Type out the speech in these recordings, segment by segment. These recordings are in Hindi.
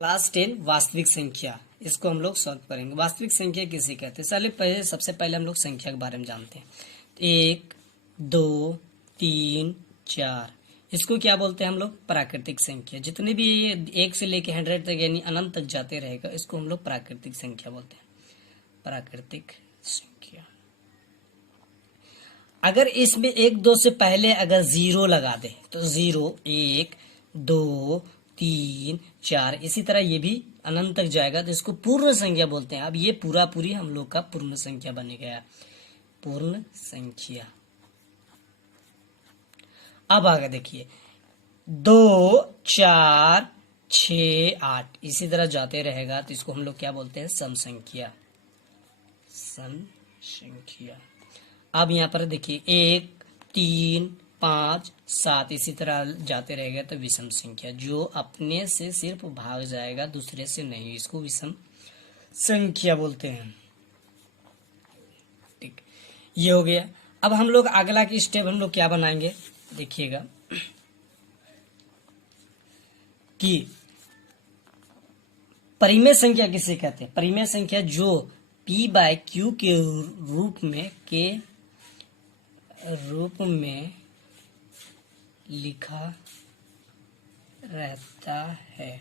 क्लास 10 वास्तविक संख्या, इसको हम लोग सॉल्व करेंगे। वास्तविक संख्या किसे कहते हैं? चलिए सबसे पहले हम लोग संख्या के बारे में जानते हैं। 1, 2, 3, 4, इसको क्या बोलते हैं हम लोग? प्राकृतिक संख्या। जितने भी ये 1 से लेके 100 तक यानी अनंत तक जाते रहेगा, इसको हम लोग प्राकृतिक संख्या बोलते हैं। प्राकृतिक संख्या। अगर इसमें 1, 2 से पहले अगर 0 लगा दे तो 0, 1, 2, 3, 4, इसी तरह ये भी अनंत तक जाएगा तो इसको पूर्ण संख्या बोलते हैं। अब ये पूरी हम लोग का पूर्ण संख्या बन गया, पूर्ण संख्या। अब आगे देखिए 2, 4, 6, 8, इसी तरह जाते रहेगा तो इसको हम लोग क्या बोलते हैं? सम संख्या। सम संख्या। अब यहाँ पर देखिए 1, 3, 5, 7, इसी तरह जाते रहेगा तो विषम संख्या। जो अपने से सिर्फ भाग जाएगा, दूसरे से नहीं, इसको विषम संख्या बोलते हैं। ठीक, ये हो गया। अब हम लोग अगला की स्टेप हम लोग क्या बनाएंगे देखिएगा कि परिमेय संख्या किसे कहते हैं? परिमेय संख्या जो p/q के रूप में लिखा रहता है,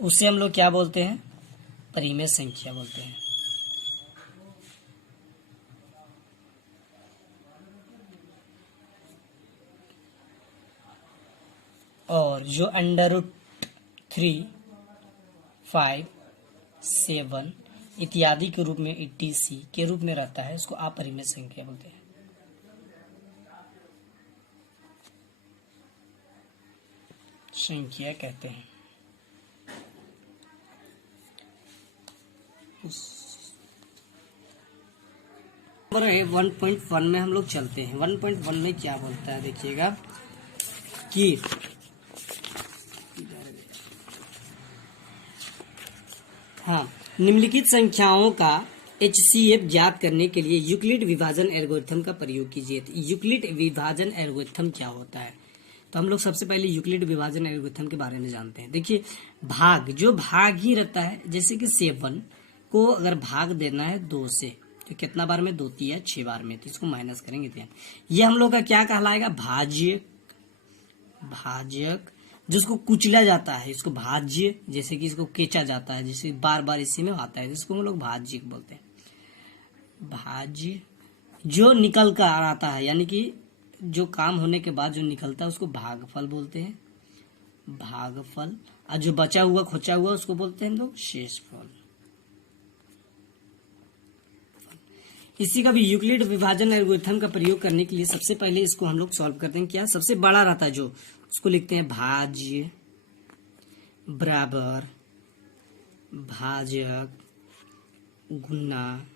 उसे हम लोग क्या बोलते हैं? परिमेय संख्या बोलते हैं। और जो √3, 5, 7 इत्यादि के रूप में etc के रूप में रहता है, इसको अपरिमेय संख्या बोलते हैं। संख्या कहते हैं। नंबर 1.1 में हम लोग चलते हैं। 1.1 में क्या बोलता है देखिएगा कि हाँ, निम्नलिखित संख्याओं का HCF ज्ञात करने के लिए यूक्लिड विभाजन एल्गोरिथम का प्रयोग कीजिए। यूक्लिड विभाजन एल्गोरिथम क्या होता है? तो हम लोग सबसे पहले यूक्लिड विभाजन एल्गोरिथम के बारे में जानते हैं। देखिए जो भाग ही रहता है, जैसे कि 7 को अगर भाग देना है 2 से तो कितना बार में? 2 3 6 बार में, तो इसको माइनस करेंगे तो ये हम लोग का क्या कहलाएगा? भाज्यक। जिसको कुचला जाता है इसको भाज्य, जैसे कि इसको केचा जाता है, जैसे बार बार इसी में आता है, इसको हम लोग भाज्य बोलते हैं। भाज्य जो निकल कर आता है, यानी कि जो काम होने के बाद जो निकलता है उसको भागफल बोलते हैं। भागफल। और जो बचा हुआ खोचा हुआ उसको बोलते हैं हम लोग शेषफल। इसी का भी यूक्लिड विभाजन एल्गोरिथम का प्रयोग करने के लिए सबसे पहले इसको हम लोग सॉल्व करते हैं। क्या सबसे बड़ा रहता है जो, उसको लिखते हैं भाज्य बराबर भाजक गुना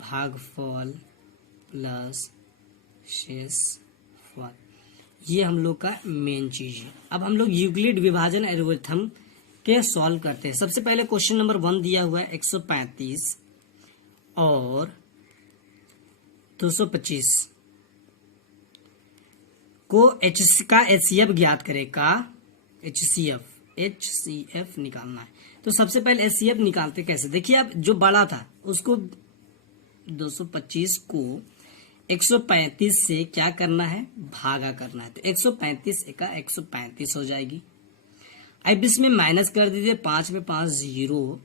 भागफल प्लस शेषफल। ये हम लोग का मेन चीज है। अब हम लोग यूक्लिड विभाजन एल्गोरिथम के सॉल्व करते हैं। सबसे पहले क्वेश्चन नंबर 1 दिया हुआ है 135 और 225 को HCF ज्ञात करेगा। HCF निकालना है। तो सबसे पहले HCF निकालते कैसे? देखिए अब जो बड़ा था उसको 225 को 135 से क्या करना है? भागा करना है। तो 135 का 135 हो जाएगी। अब इसमें माइनस कर दीजिए, 5 में 5 0,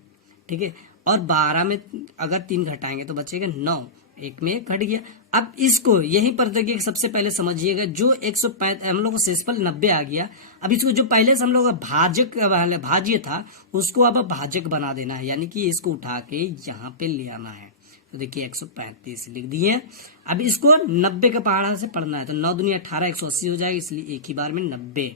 ठीक है। और 12 में अगर 3 घटाएंगे तो बचेगा 9, 1 में घट गया। अब इसको यहीं पर देखिए, सबसे पहले समझिएगा जो 135 हम लोग को शेषफल 90 आ गया। अब इसको जो पहले से हम लोग भाज्य था उसको अब भाजक बना देना है, यानी कि इसको उठा के यहाँ पे ले आना है। तो देखिए 135 लिख दिए। अब इसको 90 के पहाड़ा से पढ़ना है, तो 9 दूनी 18, 180 हो जाएगा, इसलिए एक ही बार में 90।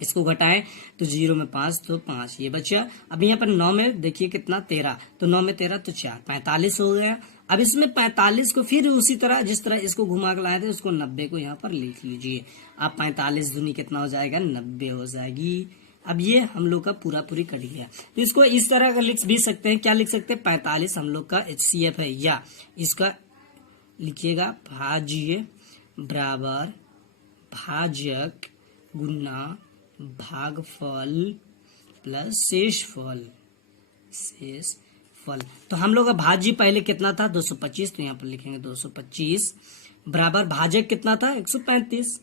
इसको घटाएं तो 0 में 5 तो 5 ये बचा। अब यहाँ पर 9 में देखिए कितना 13, तो 9 में 13 तो 4 45 हो गया। अब इसमें 45 को फिर उसी तरह जिस तरह इसको घुमा के लाए थे उसको 90 को यहाँ पर लिख लीजिए। अब 45 दूनी कितना हो जाएगा? 90 हो जाएगी। अब ये हम लोग का पूरी कट गया। तो इसको इस तरह का लिख भी सकते हैं। क्या लिख सकते हैं? 45 हम लोग का HCF है, या इसका लिखिएगा भाज्य बराबर भाजक गुना भागफल प्लस शेषफल। तो हम लोग का भाज्य पहले कितना था 225, तो यहाँ पर लिखेंगे 225 बराबर भाजक कितना था 135,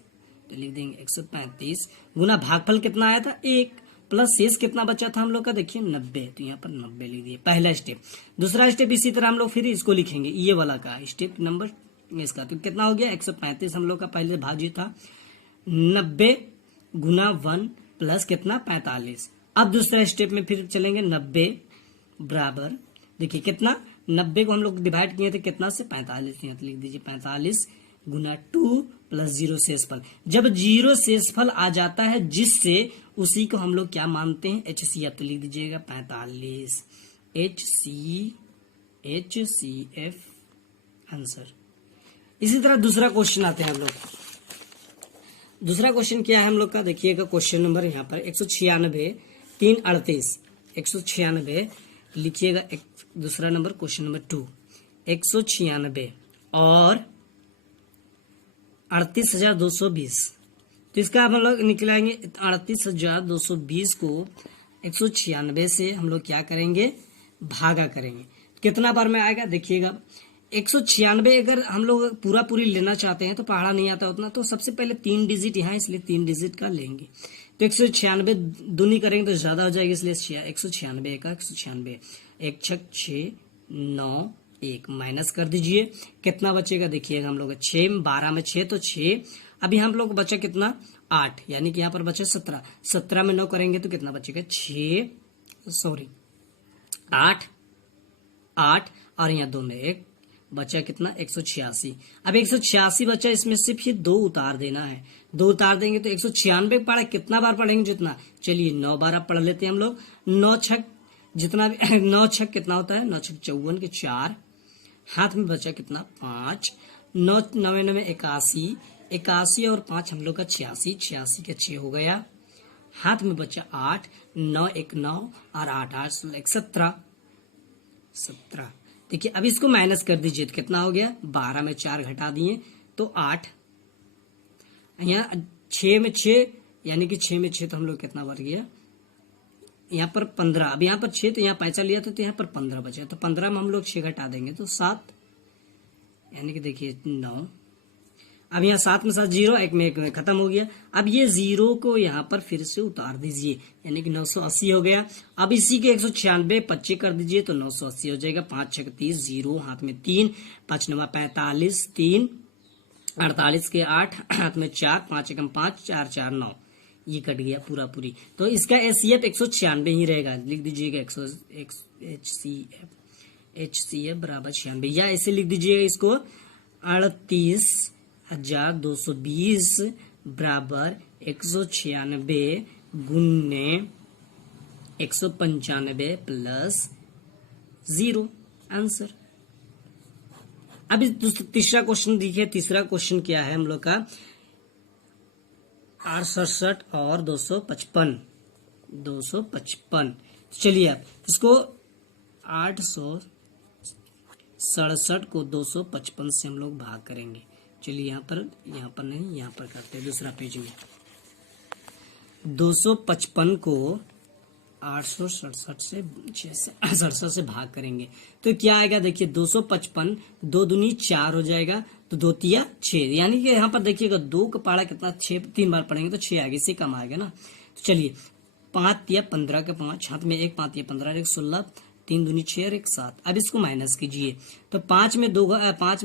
तो लिख देंगे 135 गुना भागफल कितना आया था 1 प्लस शेष कितना बचा था हम लोग का देखिए 90, तो यहाँ पर 90 लिख दिए पहला स्टेप। दूसरा स्टेप इसी तरह हम लोग फिर इसको लिखेंगे ये वाला का स्टेप नंबर इसका, तो कितना हो गया 135 हम लोग का पहले भाज्य था 90 गुना 1 प्लस कितना 45। अब दूसरा स्टेप में फिर चलेंगे 90 बराबर देखिए कितना 90 को हम लोग डिवाइड किए थे कितना से 45, यहाँ लिख दीजिए 45 गुना 2 प्लस 0 शेषफल। जब 0 शेषफल आ जाता है जिससे उसी को हम लोग क्या मानते हैं HCF, तो लिख दीजिएगा 45 HCF आंसर। इसी तरह दूसरा क्वेश्चन आते हैं हम लोग। दूसरा क्वेश्चन क्या है हम लोग का देखिएगा क्वेश्चन नंबर यहाँ पर 196 3 38 196 लिखिएगा। दूसरा नंबर क्वेश्चन नंबर 2 196 और 38,220, तो इसका हम लोग निकलाएंगे 38,220 को 196 से हम लोग क्या करेंगे भागा करेंगे, कितना बार में आएगा देखिएगा 196 अगर हम लोग पूरी लेना चाहते हैं तो पहाड़ा नहीं आता उतना, तो सबसे पहले 3 डिजिट यहाँ इसलिए 3 डिजिट का लेंगे, तो 196 दूनी करेंगे तो ज्यादा हो जाएगी इसलिए 196 का 196 1 6 6 9 1 माइनस कर दीजिए कितना बचेगा देखिएगा हम लोग 6 12 में 6 तो 6, अभी हम लोग बचा कितना 8 यानी कि यहाँ पर बचे 17, 17 में 9 करेंगे तो कितना बचेगा 8 और यहाँ 2 में 1 बचा कितना 186। अब 186 बचा, इसमें सिर्फ ये 2 उतार देना है, 2 उतार देंगे तो 196 पढ़ा कितना बार पढ़ेंगे जितना, चलिए 9 बार अब पढ़ लेते हैं हम लोग। 9 छक जितना भी 9 छक कितना होता है 9 छक 54 के 4, हाथ में बचा कितना 5, 9 9 9 81, 81 और 5 हम लोग का 86, 86 के 6 हो गया, हाथ में बचा 8, 9 1 9 और 8 8 17 17। देखिए अब इसको माइनस कर दीजिए तो कितना हो गया 12 में 4 घटा दिए तो 8, यहाँ 6 में 6 यानी कि 6 में 6 तो हम लोग कितना बढ़ गया यहाँ पर 15, अब यहाँ पर 6 तो यहाँ पैसा लिया था तो यहाँ पर 15 बचा, तो 15 में हम लोग 6 घटा देंगे तो 7 यानी कि देखिए 9, अब यहाँ 7 में 7 0 1 में 1 खत्म हो गया। अब ये 0 को यहाँ पर फिर से उतार दीजिए यानी कि 980 हो गया। अब इसी के 196 25 कर दीजिए तो 980 हो जाएगा, 5 6 30 0 हाथ में 3 5 9 45 3 48 के 8 हाथ में 4 5 1 5 4 4 9 ये कट गया पूरी, तो इसका HCF 196 ही रहेगा, लिख दीजिएगा HCF बराबर 96 या ऐसे लिख दीजिएगा इसको 38,220 बराबर 196 गुने 195 प्लस 0 आंसर। अब इस तीसरा क्वेश्चन देखिए, तीसरा क्वेश्चन क्या है हम लोग का 867 और 255। चलिए आप इसको 867 को 255 से हम लोग भाग करेंगे। चलिए यहाँ पर नहीं, यहाँ पर करते हैं दूसरा पेज में। 255 को 867 से भाग करेंगे तो क्या आएगा देखिए 255 2 दूनी 4 हो जाएगा तो 2 तिया 6, यानी कि यहाँ पर देखिएगा 2 का पहाड़ा कितना 6 3 बार पढ़ेंगे तो 6 आगे से कम आएगा ना। तो चलिए 5 तिया 15 के 5 हाथ में 1 5 तिया 15 1 16 3 दूनी 6 और 1 7। अब इसको माइनस कीजिए तो 5 में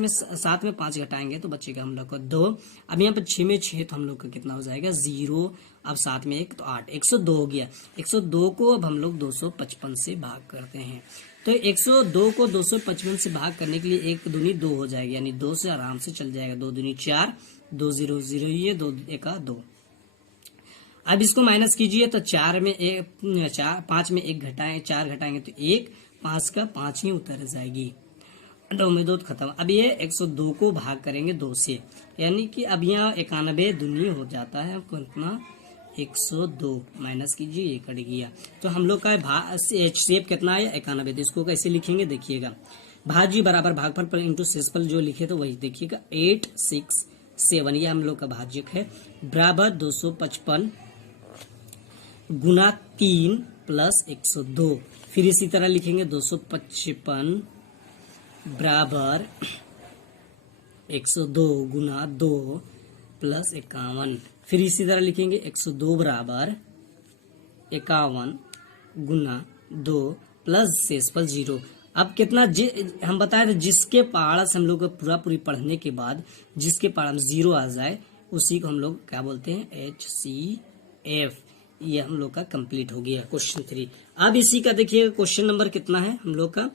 7 में 5 घटाएंगे तो बचेगा हम लोग को 2। अब यहाँ पर 6 में 6 तो हम लोग का कितना हो जाएगा 0, अब 7 में 1 तो 8 102 हो गया। 102 को अब हम लोग 255 से भाग करते हैं तो 102 को 255 से भाग करने के लिए 1 दूनी 2 हो जाएगी, यानी 2 से आराम से चल जाएगा, 2 दूनी 4 2 0 0 ये 2 1 2। अब इसको माइनस कीजिए तो 4 में 5 में 1 घटाएं 4 घटाएंगे तो 1 5 का 5 ही उतर जाएगी, 2 में 2 खत्म। अब ये 102 को भाग करेंगे 2 से, यानी कि अब यहाँ 91 दूनी हो जाता है, कितना 102 माइनस कीजिए ये कट गया। तो हम लोग का HCF कितना है 91, तो इसको कैसे लिखेंगे देखिएगा, भाज्य बराबर भागफल पर इंटू शेषफल जो लिखे तो वही देखिएगा 867 ये हम लोग का भाज्यक है बराबर 255 गुना 3 प्लस 102। फिर इसी तरह लिखेंगे 255 बराबर 102 गुना 2 प्लस 51। फिर इसी तरह लिखेंगे 102 बराबर 51 गुना 2 प्लस शेषफल 0। अब कितना हम बताए थे, जिसके पारस हम लोग को पूरी पढ़ने के बाद जिसके पारस 0 आ जाए उसी को हम लोग क्या बोलते हैं, HCF। ये हम लोग का कंप्लीट हो गया क्वेश्चन 3। अब इसी का देखिए क्वेश्चन नंबर कितना है हम लोग का,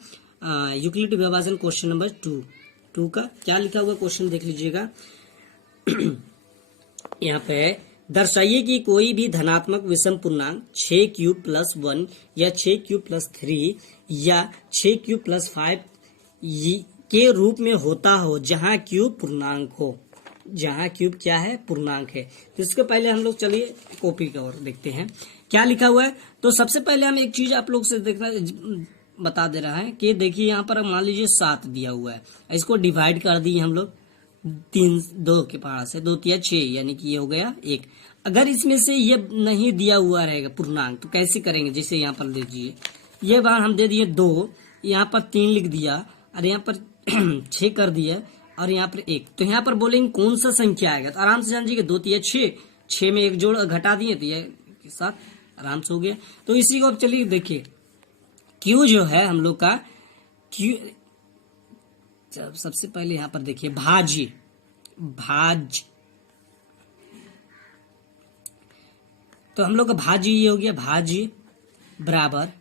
यूक्लिड विभाजन क्वेश्चन नंबर 2 का क्या लिखा हुआ क्वेश्चन देख लीजिएगा। यहाँ पे दर्शाइए कि कोई भी धनात्मक विषम पूर्णांक 6 क्यूब प्लस 1 या 6 क्यूब प्लस 3 या 6 क्यूब प्लस 5 के रूप में होता हो जहां क्यूब पूर्णांक हो। जहां क्यूब क्या है, पूर्णांक है। तो इसके पहले हम लोग चलिए कॉपी की ओर देखते हैं क्या लिखा हुआ है। तो सबसे पहले हम एक चीज आप लोग से देखना बता दे रहा है कि देखिए यहाँ पर मान लीजिए 7 दिया हुआ है, इसको डिवाइड कर दिए हम लोग 2 के पास है, 2 तिया 6 यानी कि ये हो गया 1। अगर इसमें से ये नहीं दिया हुआ रहेगा पूर्णांक तो कैसे करेंगे, जैसे यहाँ पर दीजिए ये बार हम दे दिए 2, यहाँ पर 3 लिख दिया और यहाँ पर 6 कर दिया और यहाँ पर 1। तो यहाँ पर बोलेंगे कौन सा संख्या आएगा, तो आराम से जान जाइए 2 तिया 6, 6 में 1 जोड़ घटा दिए तो ये के साथ आराम से हो गया। तो इसी को अब चलिए देखिए क्यू जो है हम लोग का क्यू, सबसे पहले यहाँ पर देखिए भाज्य तो हम लोग का भाज्य ये हो गया, भाज्य बराबर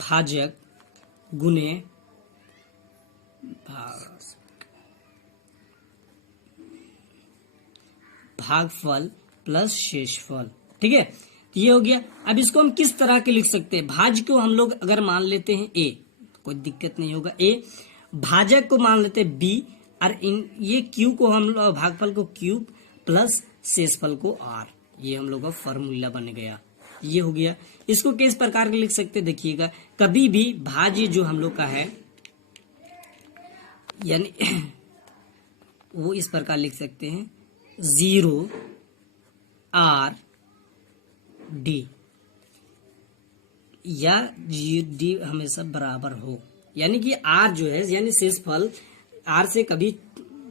भाजक गुने भागफल प्लस शेषफल। ठीक है, तो ये हो गया। अब इसको हम किस तरह के लिख सकते हैं, भाज्य को हम लोग अगर मान लेते हैं A, कोई दिक्कत नहीं होगा, A, भाजक को मान लेते हैं B, और ये Q को हम लोग भागफल को Q प्लस शेषफल को R। ये हम लोग का फॉर्मूला बन गया, ये हो गया। इसको किस प्रकार के लिख सकते हैं देखिएगा, कभी भी भाज्य जो हम लोग का है यानी वो इस प्रकार लिख सकते हैं 0 R D या D हमेशा बराबर हो, यानी कि R जो है यानी शेषफल R से कभी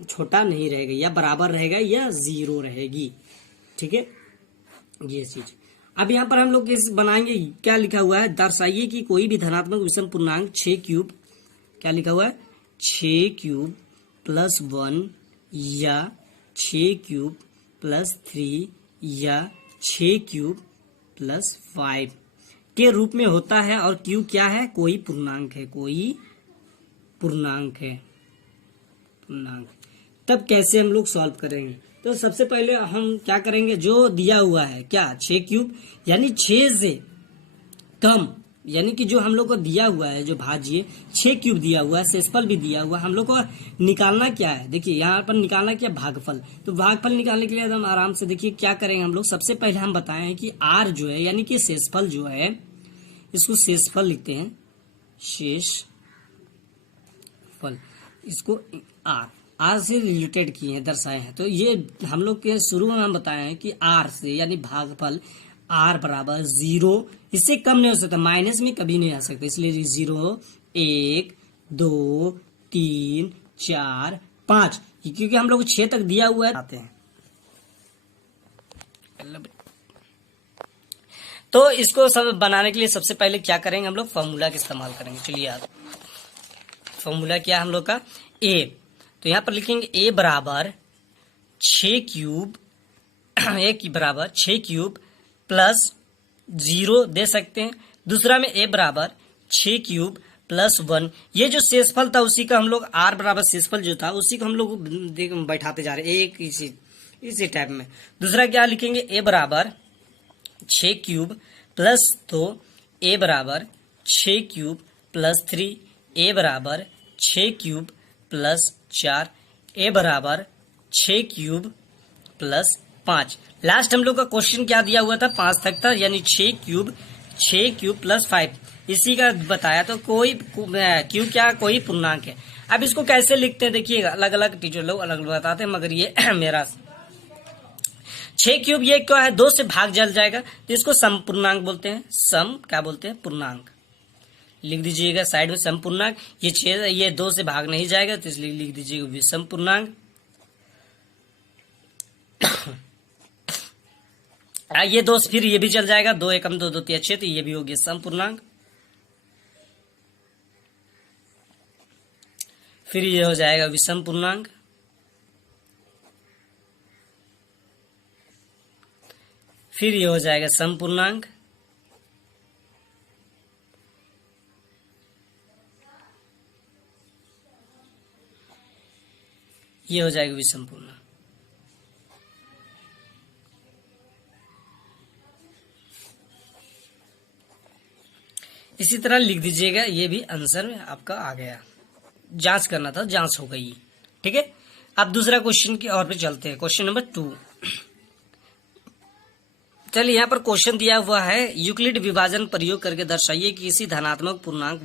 छोटा नहीं रहेगा या बराबर रहेगा या 0 रहेगी। ठीक है, ये चीज। अब यहाँ पर हम लोग इस बनाएंगे, क्या लिखा हुआ है, दर्शाइए कि कोई भी धनात्मक विषम पूर्णांक 6 क्यूब, क्या लिखा हुआ है, 6 क्यूब प्लस 1 या 6 क्यूब प्लस 3 या 6 क्यूब प्लस 5 के रूप में होता है और क्यू क्या है, कोई पूर्णांक है, कोई पूर्णांक है, पूर्णांक। तब कैसे हम लोग सॉल्व करेंगे, तो सबसे पहले हम क्या करेंगे, जो दिया हुआ है क्या 6 क्यूब यानी 6 से कम, यानी कि जो हम लोग को दिया हुआ है जो भाज्य 6 क्यूब दिया हुआ है, शेषफल भी दिया हुआ है, हम लोग को निकालना क्या है, देखिए यहाँ पर निकालना क्या, भागफल। तो भागफल निकालने के लिए हम आराम से देखिए क्या करेंगे हम लोग, सबसे पहले हम बताए हैं कि R जो है यानी कि शेषफल जो है, इसको शेषफल लिखते हैं, शेषफल, इसको R से रिलेटेड किए हैं, दर्शाए हैं। तो ये हम लोग के शुरू में हम बताए हैं कि R से यानी भागफल R बराबर 0, इससे कम नहीं हो सकता, माइनस में कभी नहीं आ सकता, इसलिए 0 1 2 3 4 5, क्योंकि हम लोग 6 तक दिया हुआ है आते हैं। तो इसको सब बनाने के लिए सबसे पहले क्या करेंगे हम लोग, फॉर्मूला का इस्तेमाल करेंगे। चलिए यार, फॉर्मूला क्या हम लोग का, A, तो यहाँ पर लिखेंगे A बराबर 6 क्यूब, A की बराबर 6 क्यूब प्लस 0 दे सकते हैं, दूसरा में A बराबर 6 क्यूब प्लस 1, ये जो शेषफल था उसी का हम लोग R बराबर शेषफल जो था उसी को हम लोग बैठाते जा रहे हैं एक इसी टाइप में। दूसरा क्या लिखेंगे, A बराबर 6 क्यूब प्लस 2, A बराबर 6 क्यूब प्लस 3, A बराबर 6 क्यूब प्लस 4, A बराबर 6 क्यूब प्लस 5। लास्ट हम लोग का क्वेश्चन क्या दिया हुआ था, 5 तक था, यानी 6 क्यूब प्लस 5, इसी का बताया। तो कोई क्यू क्या, कोई पूर्णांक है। अब इसको कैसे लिखते हैं देखिएगा, अलग अलग टीचर लोग अलग अलग बताते हैं, मगर ये मेरा 6 क्यूब ये क्या है, 2 से भाग जल जाएगा, तो इसको सम पूर्णांक बोलते हैं। सम क्या बोलते हैं, पूर्णांक। लिख दीजिएगा साइड में सम पूर्णांक। ये 6 ये 2 से भाग नहीं जाएगा, तो इसलिए लिख दीजिएगा विषम पूर्णांक। ये 2 फिर ये भी चल जाएगा, 2 एकम 2 2 3 6, तो ये भी हो गया सम पूर्णांक। फिर ये हो जाएगा विषम पूर्णांक। फिर ये हो जाएगा सम पूर्णांक। ये हो जाएगा विषम पूर्णांक। इसी तरह लिख दीजिएगा, ये भी आंसर आपका आ गया। जांच करना था, जांच हो गई। ठीक है, अब दूसरा क्वेश्चन की ओर पे चलते हैं। Question number 2। चलिए, यहाँ पर क्वेश्चन दिया हुआ है, यूक्लिड विभाजन प्रयोग करके दर्शाइए कि किसी धनात्मक पूर्णांक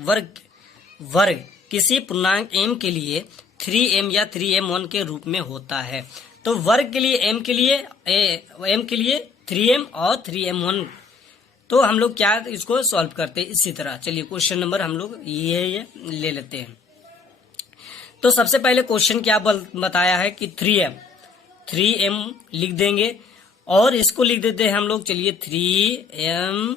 वर्ग किसी पूर्णांक m के लिए 3m या 3m1 के रूप में होता है। तो वर्ग के लिए m के लिए 3m और 3m1, तो हम लोग क्या इसको सॉल्व करते हैं इसी तरह। चलिए, क्वेश्चन नंबर हम लोग ये ले लेते हैं। तो सबसे पहले क्वेश्चन क्या बताया है कि 3m लिख देंगे, और इसको लिख देते हैं हम लोग, चलिए 3m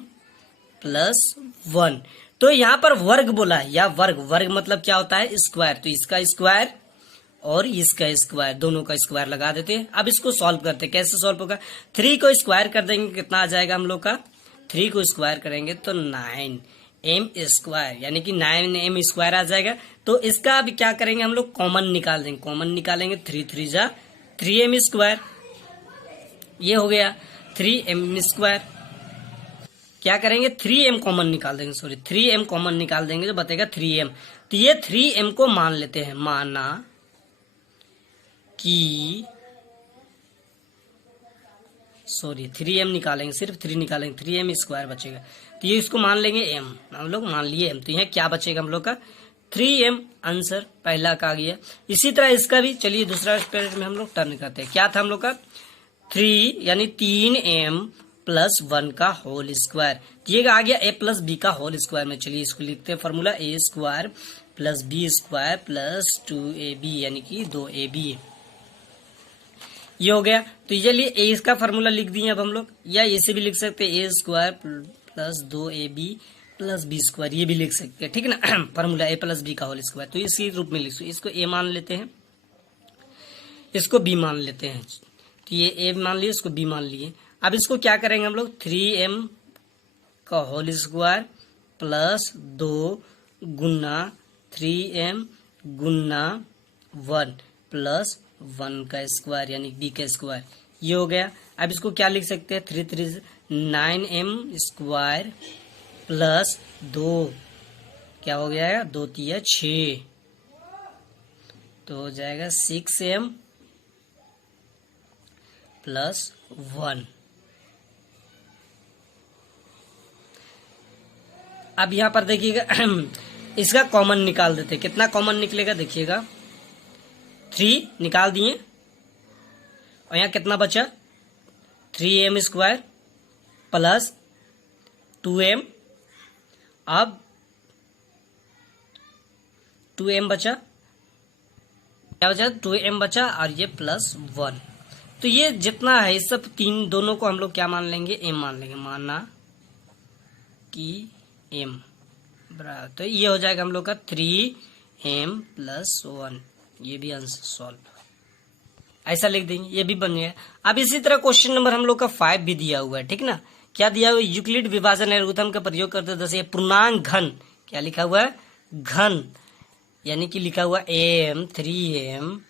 + 1। तो यहाँ पर वर्ग बोला है, या वर्ग मतलब क्या होता है, स्क्वायर। तो इसका स्क्वायर और इसका स्क्वायर, दोनों का स्क्वायर लगा देते हैं। अब इसको सॉल्व करते हैं। कैसे सॉल्व होगा, 3 को स्क्वायर कर देंगे, कितना आ जाएगा हम लोग का, 3 को स्क्वायर करेंगे तो 9m², यानी कि 9m² आ जाएगा। तो इसका अब क्या करेंगे हम लोग, कॉमन निकाल देंगे। कॉमन निकालेंगे, 3 3 जा 3m², ये हो गया 3m²। क्या करेंगे, 3m कॉमन निकाल देंगे, 3m कॉमन निकाल देंगे, जो बतेगा 3m। तो ये 3m को मान लेते हैं, माना कि 3m निकालेंगे, सिर्फ 3 निकालेंगे, 3m² बचेगा। तो ये इसको मान लेंगे m, हम लोग मान लिए m। तो यहाँ क्या बचेगा हम लोग का, 3m आंसर पहला का आ गया। इसी तरह इसका भी, चलिए दूसरा पेज में हम लोग टर्न करते हैं। क्या था हम लोग का, 3 यानी 3m + 1 का होल स्क्वायर। ये आ गया a + b का होल स्क्वायर में। चलिए इसको लिखते हैं, फॉर्मूला a² + b² + 2ab, यानी कि 2ab। ये हो गया। तो चलिए ए इसका फॉर्मूला लिख दिए अब हम लोग, या इसे भी लिख सकते हैं, a² + 2ab + b², ये भी लिख सकते हैं। ठीक है ना, फॉर्मूला a + b का होल स्क्वायर। तो इसी रूप में लिख, इसको a मान लेते हैं, इसको b मान लेते हैं। तो ये a मान लिए, इसको b मान लिए। अब इसको क्या करेंगे हम लोग, 3m का होल स्क्वायर + 2 गुना 3m गुना 1 + 1 का स्क्वायर, यानी b का स्क्वायर। ये हो गया। अब इसको क्या लिख सकते हैं, 3 3 9m² + 2, क्या हो गया है, 2 3 6, तो हो जाएगा 6m + 1। अब यहाँ पर देखिएगा, इसका कॉमन निकाल देते। कितना कॉमन निकलेगा, देखिएगा 3 निकाल दिए, और यहाँ कितना बचा, 3m² + 2m। अब 2m बचा, क्या बचा, 2m बचा, और ये +1। तो ये जितना है, इस सब दोनों को हम लोग क्या मान लेंगे, m मान लेंगे। माना कि m बराबर, तो ये हो जाएगा हम लोग का 3m + 1। ये भी आंसर सॉल्व, ऐसा लिख देंगे, ये भी बन गया। अब इसी तरह क्वेश्चन नंबर हम लोग का 5 भी दिया हुआ है। ठीक ना, क्या दिया हुआ है, यूक्लिड विभाजन एल्गोरिथम का प्रयोग करते दर्शाइए पूर्णांक घन। क्या लिखा हुआ है, घन, यानी कि लिखा हुआ m 3m,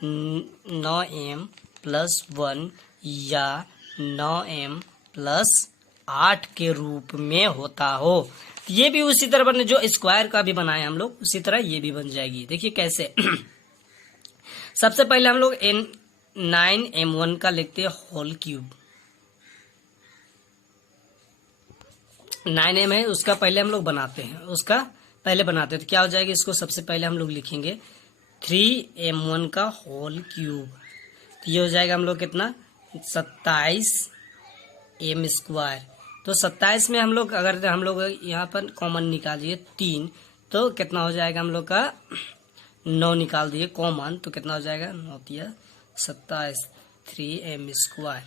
9m + 1 या 9m + 8 के रूप में होता हो। ये भी उसी तरह बने, जो स्क्वायर का भी बनाए हम लोग, उसी तरह ये भी बन जाएगी। देखिए कैसे। सबसे पहले हम लोग 9m1 का लिखते हैं होल क्यूब। 9m है, उसका पहले हम लोग बनाते हैं, उसका पहले बनाते हैं। तो क्या हो जाएगा, इसको सबसे पहले हम लोग लिखेंगे 3m1 का होल क्यूब। तो ये हो जाएगा हम लोग कितना, 27 m स्क्वायर। तो 27 में हम लोग अगर हम लोग यहाँ पर कॉमन निकालिए 3, तो कितना हो जाएगा हम लोग का 9 निकाल दिए कॉमन, तो कितना हो जाएगा 9 तिया 27 3m स्क्वायर।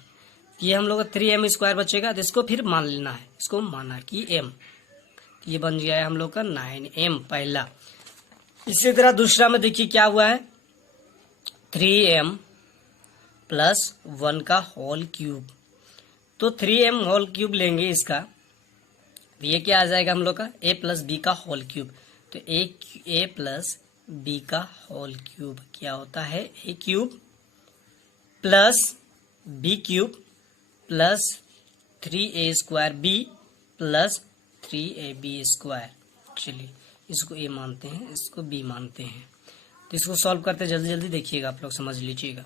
ये हम लोग का 3m स्क्वायर बचेगा, तो इसको फिर मान लेना है, इसको माना कि m, तो ये बन गया है हम लोग का 9m पहला। इसी तरह दूसरा में देखिए क्या हुआ है 3m प्लस 1 का होल क्यूब। तो 3m होल क्यूब लेंगे इसका, तो ये क्या आ जाएगा हम लोग का a प्लस बी का होल क्यूब। तो a प्लस बी का होल क्यूब क्या होता है a cube plus b cube plus 3a square b plus 3ab square. चलिए इसको a मानते हैं, इसको b मानते हैं। तो इसको सॉल्व करते जल्दी जल्दी देखिएगा, आप लोग समझ लीजिएगा।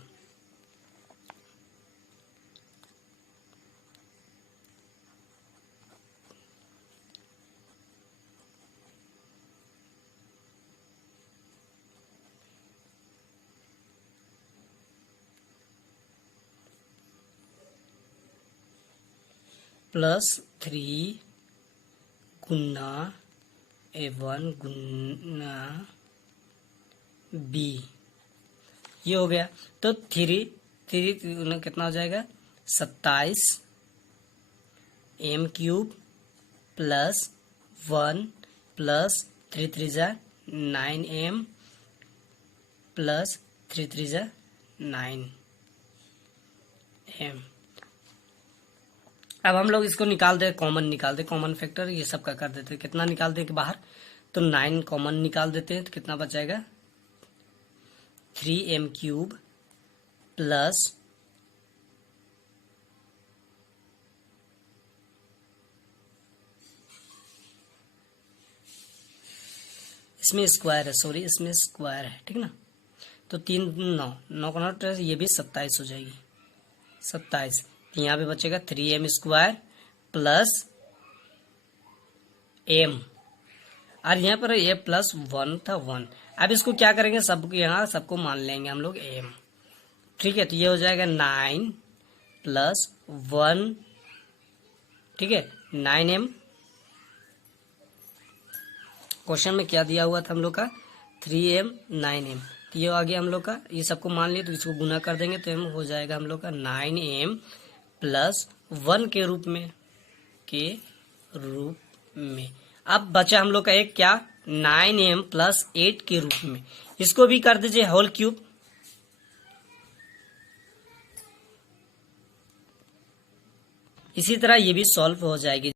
प्लस 3 गुना a1 गुना b, ये हो गया। तो 3 कितना हो जाएगा 27 m क्यूब प्लस 1 प्लस 3 3 जा 9m प्लस 3 3 जा 9m। अब हम लोग इसको निकाल दे, कॉमन निकाल दे, कॉमन फैक्टर ये सब का कर देते हैं। कितना निकाल दे के बाहर, तो 9 कॉमन निकाल देते हैं, तो कितना बच जाएगा 3m क्यूब प्लस इसमें स्क्वायर है, सॉरी इसमें स्क्वायर है, ठीक ना। तो 3 9 का नोट, ये भी 27 हो जाएगी 27। यहाँ पे बचेगा 3m स्क्वायर प्लस m, और यहाँ पर a प्लस 1 था 1। अब इसको क्या करेंगे, सबको यहाँ सबको मान लेंगे हम लोग m, ठीक है। तो ये हो जाएगा 9 प्लस 1, ठीक है 9m। क्वेश्चन में क्या दिया हुआ था हम लोग का 3m 9m, तो ये आ गया हम लोग का, ये सबको मान लिए, तो इसको गुना कर देंगे तो m हो जाएगा हम लोग का 9m प्लस 1 के रूप में। अब बचा हम लोग का एक क्या 9m प्लस 8 के रूप में, इसको भी कर दीजिए होल क्यूब। इसी तरह ये भी सॉल्व हो जाएगी।